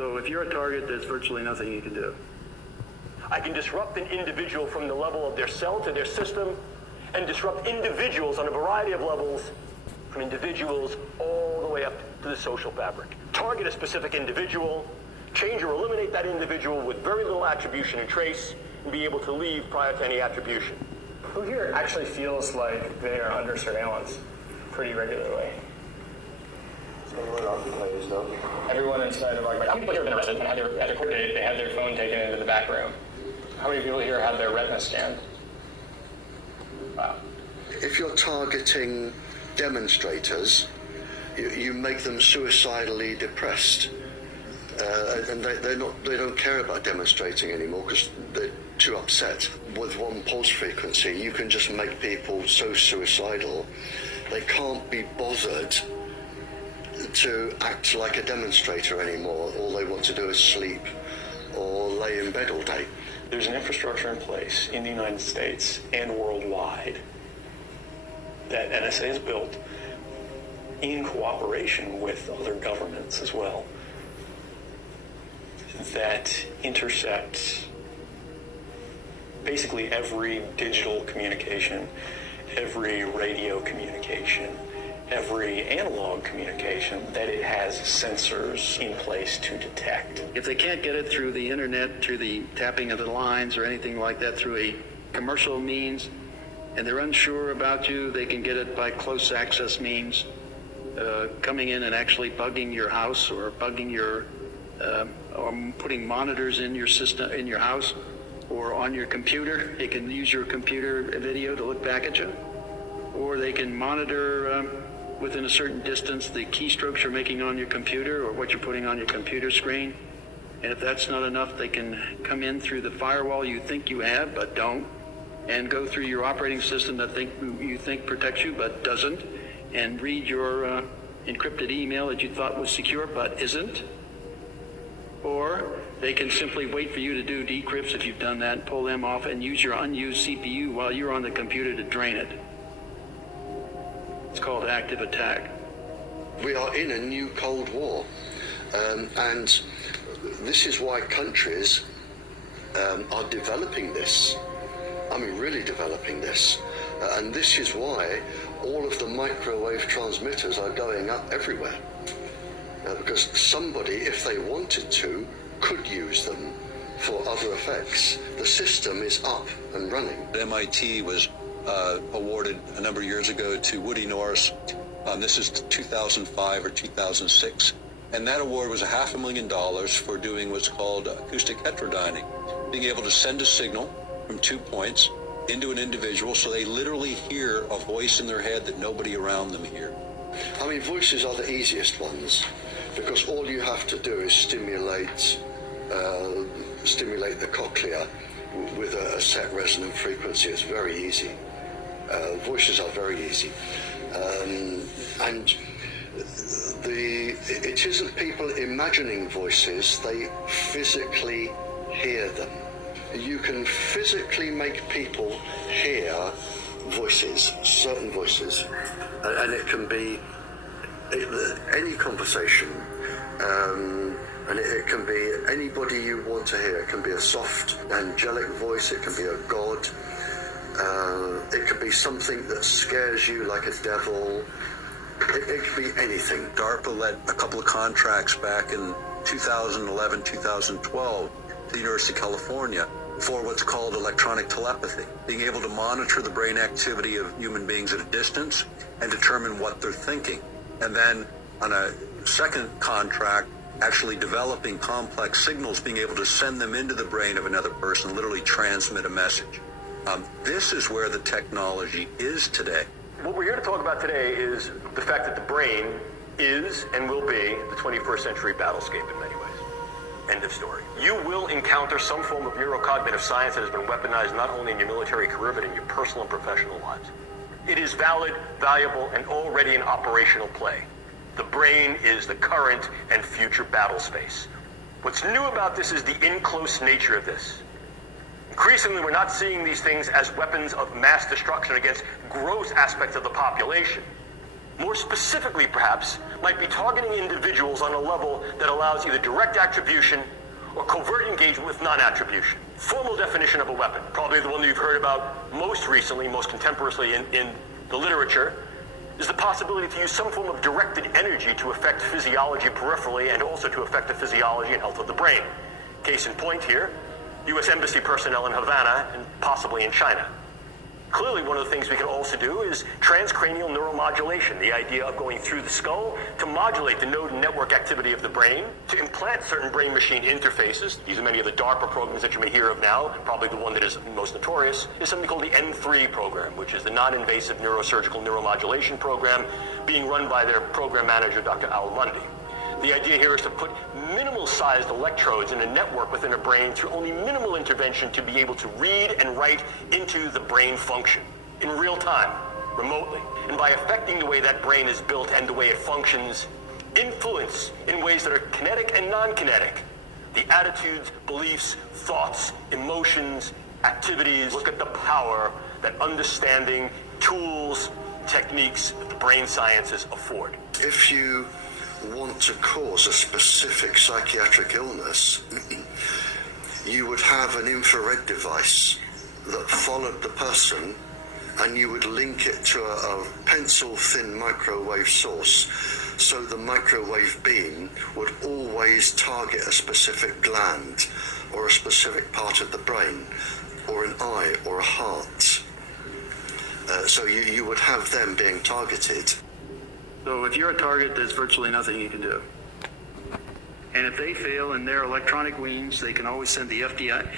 So if you're a target, there's virtually nothing you can do. I can disrupt an individual from the level of their cell to their system, and disrupt individuals on a variety of levels, from individuals all the way up to the social fabric. Target a specific individual, change or eliminate that individual with very little attribution and trace, and be able to leave prior to any attribution. Who here actually feels like they are under surveillance pretty regularly? Everyone inside of how many people here have been arrested and at their court date they had their phone taken into the back room? How many people here had their retina scanned? Wow. If you're targeting demonstrators, you make them suicidally depressed, and they don't care about demonstrating anymore because they're too upset. With one pulse frequency, you can just make people so suicidal they can't be bothered to act like a demonstrator anymore. All they want to do is sleep or lay in bed all day. There's an infrastructure in place in the United States and worldwide that NSA has built in cooperation with other governments as well that intercept basically every digital communication, every radio communication, every analog communication that it has sensors in place to detect. If they can't get it through the internet, through the tapping of the lines or anything like that, through a commercial means, and they're unsure about you, they can get it by close access means, coming in and actually bugging your house or bugging your, or putting monitors in your system, in your house or on your computer. They can use your computer video to look back at you, or they can monitor within a certain distance the keystrokes you're making on your computer or what you're putting on your computer screen. And if that's not enough, they can come in through the firewall you think you have but don't, and go through your operating system that you think protects you but doesn't, and read your encrypted email that you thought was secure but isn't. Or they can simply wait for you to do decrypts if you've done that, and pull them off and use your unused CPU while you're on the computer to drain it. It's called active attack. We are in a new Cold War, and this is why countries are developing this. I mean, really developing this. And this is why all of the microwave transmitters are going up everywhere. Because somebody, if they wanted to, could use them for other effects. The system is up and running. MIT was awarded a number of years ago to Woody Norris. This is 2005 or 2006. And that award was $500,000 for doing what's called acoustic heterodyning, being able to send a signal from 2 points into an individual so they literally hear a voice in their head that nobody around them hear. I mean, voices are the easiest ones because all you have to do is stimulate the cochlea with a set resonant frequency. It's very easy. Voices are very easy. And it isn't people imagining voices, they physically hear them. You can physically make people hear voices, certain voices, and it can be any conversation, and it can be anybody you want to hear. It can be a soft, angelic voice, it can be a god, it can be something that scares you like a devil. It could be anything. DARPA led a couple of contracts back in 2011, 2012 to the University of California for what's called electronic telepathy, being able to monitor the brain activity of human beings at a distance and determine what they're thinking. And then on a second contract, actually developing complex signals, being able to send them into the brain of another person, literally transmit a message. This is where the technology is today. What we're here to talk about today is the fact that the brain is and will be the 21st century battlescape in many ways. End of story. You will encounter some form of neurocognitive science that has been weaponized not only in your military career, but in your personal and professional lives. It is valid, valuable, and already in operational play. The brain is the current and future battle space. What's new about this is the in-close nature of this. Increasingly, we're not seeing these things as weapons of mass destruction against gross aspects of the population. more specifically perhaps, might be targeting individuals on a level that allows either direct attribution or covert engagement with non-attribution. Formal definition of a weapon, probably the one that you've heard about most recently, most contemporaneously in the literature, is the possibility to use some form of directed energy to affect physiology peripherally and also to affect the physiology and health of the brain. Case in point here, U.S. Embassy personnel in Havana and possibly in China. Clearly, one of the things we can also do is transcranial neuromodulation, the idea of going through the skull to modulate the node and network activity of the brain, to implant certain brain-machine interfaces. These are many of the DARPA programs that you may hear of now. Probably the one that is most notorious is something called the N3 program, which is the non-invasive neurosurgical neuromodulation program being run by their program manager, Dr. Al Mundy. The idea here is to put minimal-sized electrodes in a network within a brain through only minimal intervention to be able to read and write into the brain function in real time, remotely. And by affecting the way that brain is built and the way it functions, influence in ways that are kinetic and non-kinetic. The attitudes, beliefs, thoughts, emotions, activities. Look at the power that understanding, tools, techniques that the brain sciences afford. If you want to cause a specific psychiatric illness, you would have an infrared device that followed the person, and you would link it to a pencil-thin microwave source, so the microwave beam would always target a specific gland or a specific part of the brain, or an eye or a heart. So you would have them being targeted. So if you're a target, there's virtually nothing you can do. And if they fail in their electronic means, they can always send the FBI